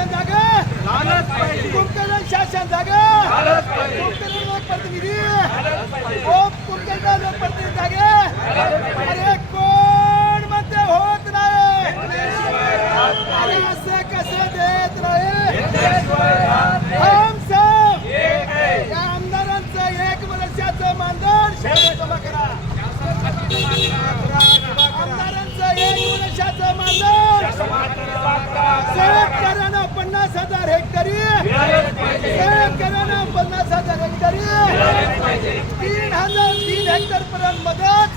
शासन जागा. शासन जागा. तीन हजार तीन हेक्टर पर्यंत मदत.